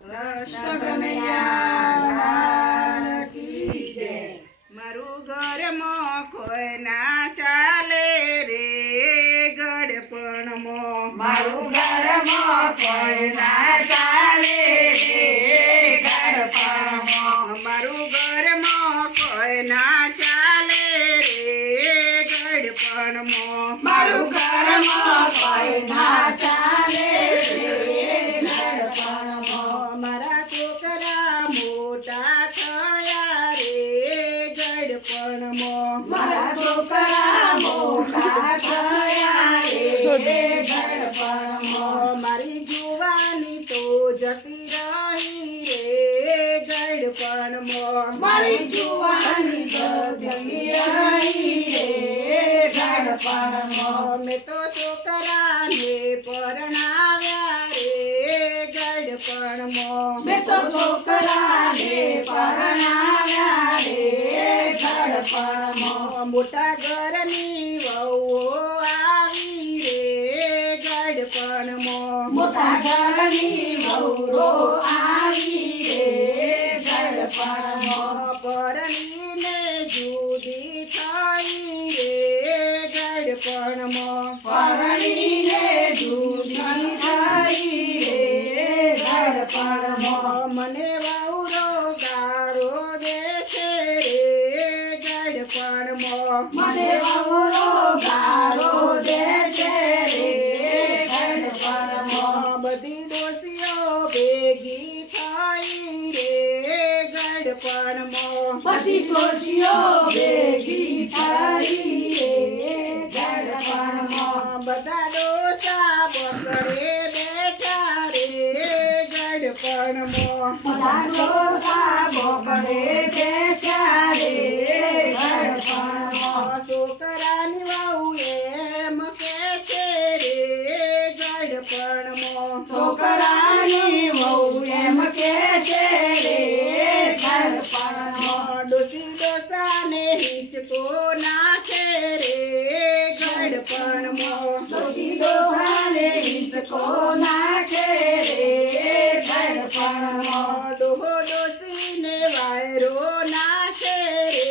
કૃષ્ણ કનૈયા લાલ કી જય। મારું ઘરમાં કોઈ ના ચાલે રે ગડપણમાં, મારું ઘરમાં કોઈ ના ચાલે રે ગડપણમાં, મારું ઘરમાં કોઈ ના ચાલે રે ગડપણમાં, મારું ઘરમાં કોઈ ના ચાલે રે ગડપણમાં, મારા છોકરા મોટા થયા રે ગડપણમાં, મારા છોકરા મોટા થયા રે ગડપણમાં, મારી જુવાની તો જતી રહી રે ગડપણમાં, મારી જુવાની જતી રહી રે ગડપણમાં, મેં તો છોકરાને પરણાવ્યા રે ગડપણમાં, મેં તો છોકરાને પરણાવ્યા રે ગડપણમાં, મોટા ઘરની વહુઓ આવી રે ગડપણમાં, મોટા ઘરની વહુઓ આવી રે ગડપણમાં, પરણીને જુદી થઈ રે ગડપણમાં, પરણીને જુદી થઈ રે ગડપણમાં, મને વહુરો ગારો દેશે રે ગડપણમાં, મને વહુરો ગારો દેશે રે ગડપણમાં, બધી ડોસીઓ ભેગી થઈ રે ગડપણમાં, બધી ડોશીઓ ભેગી થઈ રે ગડપણમાં, બધા ડોસા બકરે બેઠા રે ગડપણમાં, બધા ડોસા બોકડે બેઠા રે ગડપણમાં, છોકરાની વહુ એમ કે છે રે ગડપણમાં, છોકરાની વહુ એમ કે છે રે ગડપણમાં, ડોસી ડોસાને હિંચકો નાખે રે ગડપણમાં, ડોશી ડોહાને હિંચકો નાખે રે ગડપણમાં, ડોહો ડોસીને વાયરો નાખે રે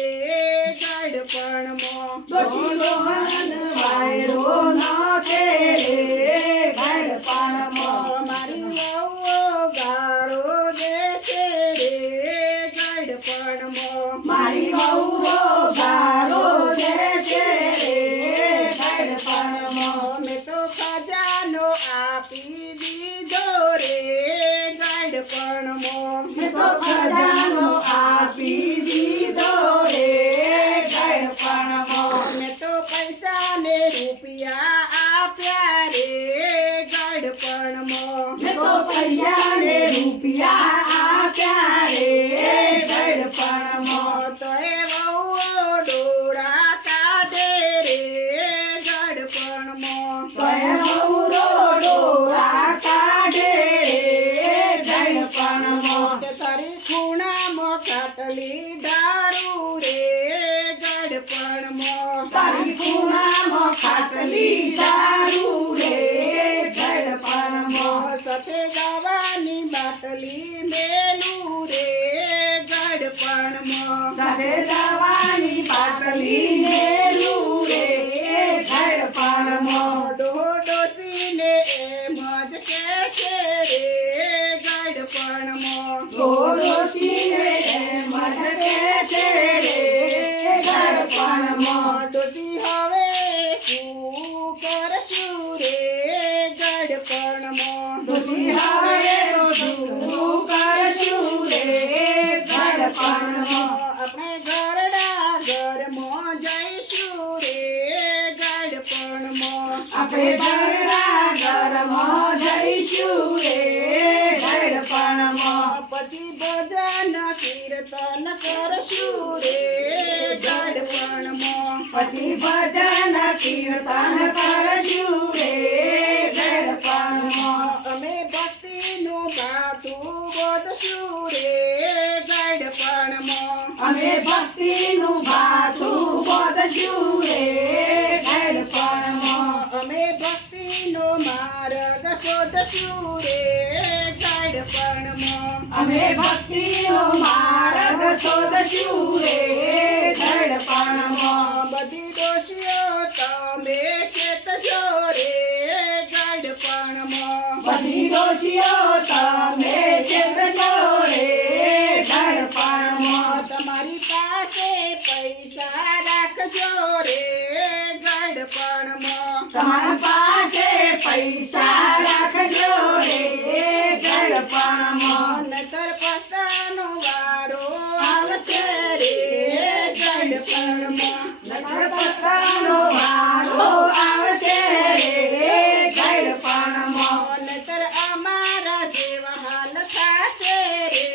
ગડપણમાં, ડોશી ડોહાને વાયરો નાખે રે ગડપણમાં, મારી વહુઓ ગાળો દેશે રે ગડપણમાં, મારી વહુઓ ગારો દેશે રે ગડપણમાં, મેં તો ખજાનો આપી દીધો રે ગડપણમાં, મેં તો ખજાનો આપી દીધો રે ગડપણમાં, મેં તો પૈસા ને રૂપિયા આપ્યા રે ગડપણમાં, મેં તો પૈયાને રૂપિયા આપ્યા રે ગડપણમાં, તો એ વહુઓ ડોળા કાઢે રે ગડપણમાં, તોય વહુરો ડોળા કાઢે રે ગડપણમાં, કે તારી ખૂણામાં ખાટલી દારૂ રે ગડપણમાં, તારી ખૂણામાં ખાટલી દારૂ રે ગડપણમાં, સાથે ગાવાની બાટલી મેલું રે ગડપણમાં, સાથે જવાની પાટલી મેલું રે ગડપણમાં, ડોહો ડોસીને એમ જ કે છે રે ગડપણમાં, ડોશીને એમ જ કે છે રે ગડપણમાં, ડોસી હવે શું કરશું રે ગડપણમાં, ડોશી હવે તો શું કરશું રે ગડપણમાં, આપણે ઘરડા ઘરમાં જઈશું રે ગડપણમાં, આપણે ઘરના ઘરમાં જઈશું રે ગડપણમાં, પછી ભજન કીર્તન કરશું રે ગડપણમાં, પછી ભજન કીર્તન કરશું રે ગડપણમાં, અમે ભક્તિનું ગાતું બોધશું રે ગડપણમાં, અમે ભક્તિનું ગાતું બોધશું રે ગડપણમાં, અમે ભક્તિનો માર્ગ શોધશું રે ગડપણમાં, અમે ભક્તિનો માર્ગ શોધશું રે ગળપણમાં. બધી દોષીઓ તમે ચેતજો રે ગળપણમાં. બધી દોષીઓ તમે ચેતજો રે ગળપણમાં. તમારી પાસે પૈસા રાખજો રે ગળપણમાં. તમારા પાસે પૈસા રાખજો રે ગળપણમાં. નતર પસ્તાનો વારો આવશે રે ગળપણમાં. નકર પસ્તાનો વારો આવશે રે ગળપણમાં. નતર અમારા જેવા હાલ થશે રે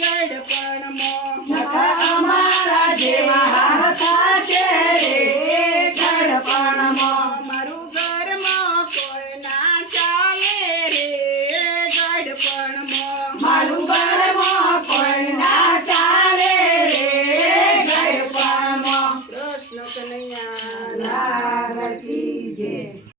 ગળપણમાં. નકર અમારા જેવા હાલ થશે રે ગળપણમાં. મારું ઘરમાં કોઈ ના ચાલે રે ગળપણમાં. મારું ઘરમાં કોઈ ના ચાલે રે ગળપણમાં. કૃષ્ણ કનૈયા લાલ કી જય.